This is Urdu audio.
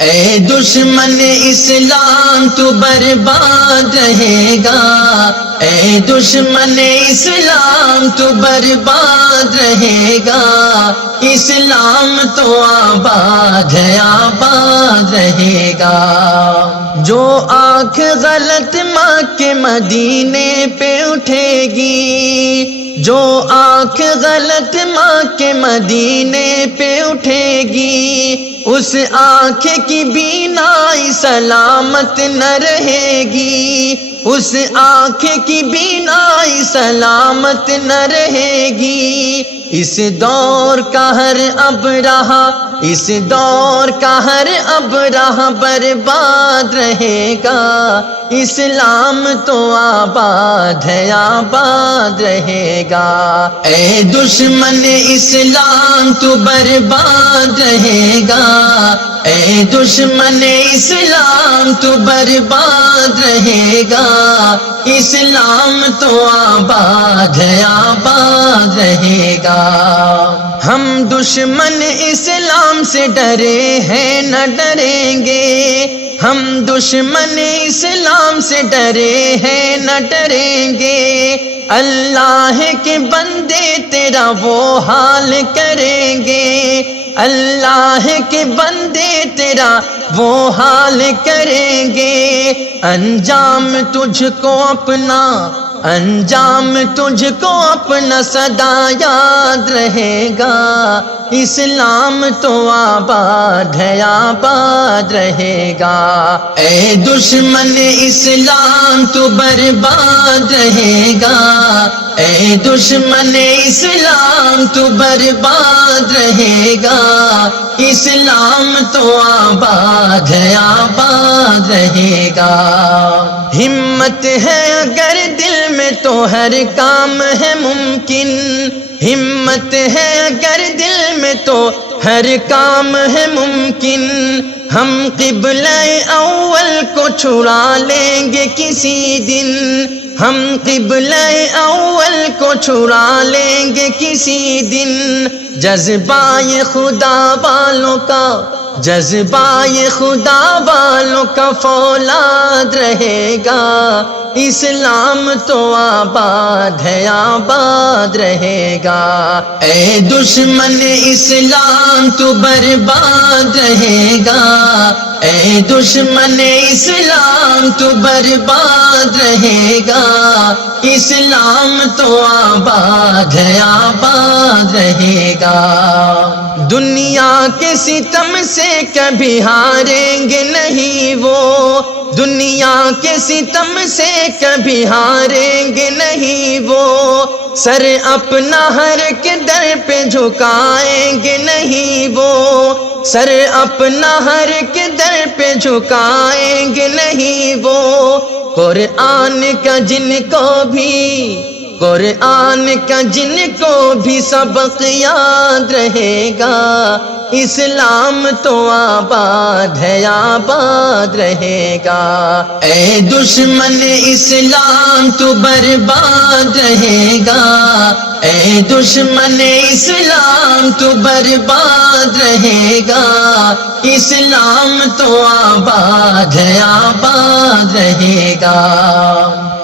اے دشمن اسلام تو برباد رہے گا، اے دشمن اسلام تو برباد رہے گا، اسلام تو آباد ہے آباد رہے گا۔ جو آنکھ غلط مکہ مدینے پہ اٹھے گی، جو آنکھ غلط مکہ مدینے پہ اٹھے گی، اس آنکھ کی بینائی سلامت نہ رہے گی، اس آنکھ کی بینائی سلامت نہ رہے گی۔ اس دور کا ہر ابرہہ، اس دور کا ہر ابرہہ برباد رہے گا، اسلام تو آباد ہے آباد رہے گا۔ اے دشمن اسلام تو برباد رہے گا، اے دشمن اسلام تو برباد رہے گا، اسلام تو آباد ہے آباد رہے گا۔ ہم دشمن اسلام سے ڈرے ہیں نہ ڈریں گے، ہم دشمن اسلام سے ڈرے ہیں نہ ڈریں گے، اللہ کے بندے تیرا وہ حال کریں گے، اللہ کے بندے تیرا وہ حال کریں گے۔ انجام تجھ کو اپنا، انجام تجھ کو اپنا سدا یاد رہے گا، اسلام تو آباد ہے آباد رہے گا۔ اے دشمن اسلام تو برباد رہے گا، اے دشمن اسلام تو برباد رہے گا، اسلام تو آباد ہے آباد رہے گا۔ ہمت ہے اگر دل میں تو ہر کام ہے ممکن، ہمت ہے اگر دل میں تو ہر کام ہے ممکن، ہم قبلہ اول کو چھڑا لیں گے کسی دن، ہم قبلہ اول کو چھڑا لیں گے کسی دن۔ جذبہ خدا والوں کا، جذبہ خدا والوں کا فولاد رہے گا، اسلام تو آباد ہے آباد رہے گا۔ اے دشمن اسلام تو برباد رہے گا، اے دشمن اسلام تو برباد رہے گا، اسلام تو آباد ہے آباد رہے گا۔ دنیا کے ستم سے کبھی ہاریں گے نہیں وہ، دنیا کے ستم سے کبھی ہاریں گے نہیں وہ، سر اپنا ہر کے در پہ جھکائیں گے نہیں وہ، سر اپنا ہر کے در پہ جھکائیں گے نہیں وہ۔ قرآن کا جن کو بھی، قرآن کا جن کو بھی سبق یاد رہے گا، اسلام تو آباد ہے آباد رہے گا۔ اے دشمن اسلام تو برباد رہے گا، اے دشمن اسلام تو برباد رہے گا، اسلام تو آباد ہے آباد رہے گا۔